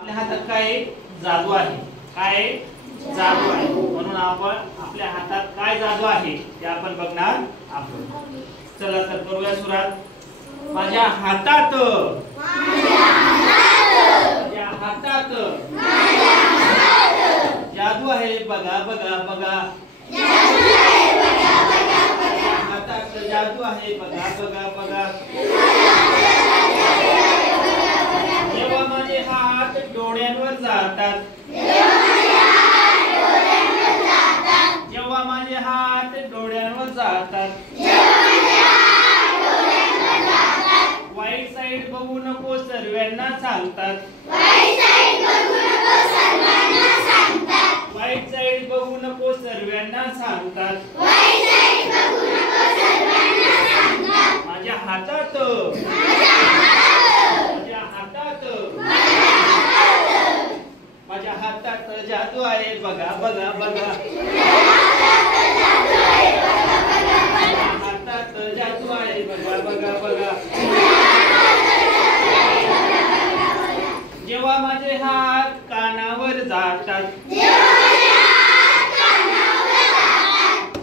आपल्या हातात काय जादू आहे, काय जादू आहे, म्हणून आपण आपल्या हातात काय जादू आहे ते आपण बघणार आहोत। चला तर करूया सुरुवात। माझ्या हातात जादू आहे बघा बघा बघा, हातात जादू आहे बघा बघा बघा। जेव्हा माझे हात डोळ्यांवर जातात, जेव्हा माझे हात डोळ्यांवर जातात, वाईट साईड बघू नको सर्वांना सांगतात, वाईट साईड बघू नको सर्वांना सांगतात। माझ्या हातात माझ्या हातात जादू आहे बघा बघा बघा, हातात जादू आहे बघा बघा बघा। जेव्हा माझे हात कानावर जातात,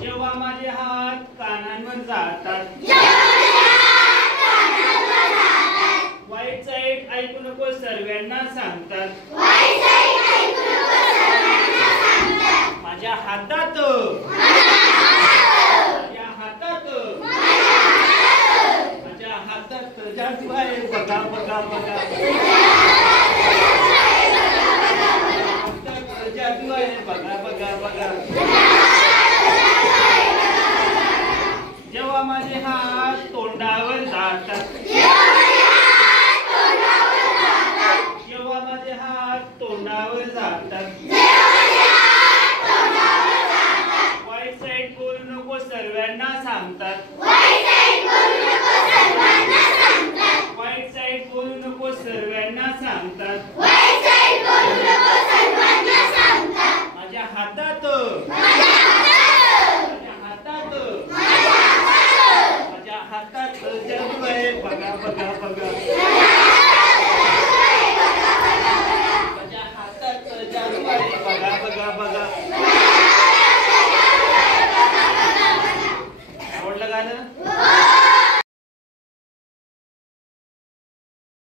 जेव्हा माझे हात कानांवर जातात, वाईट साईड ऐकू नको सर्वांना सांगतात, माझ्या हातात माझ्या हातात जादू आहे बघा बघा बघा, जादू आहे बघा बघा बघा। जेव्हा माझे हात तोंडावर जातात, जेव्हा माझे हात तोंडावर जातात, वाईट साईड बोलू नको सर्वांना सांगतात, वाईट साईड बोलू नको सर्वांना सांगतात। माझ्या हातात माझ्या हातात जादू आहे बघा बघा बघा, माझ्या हातात जादू आहे बघा बघा बघा।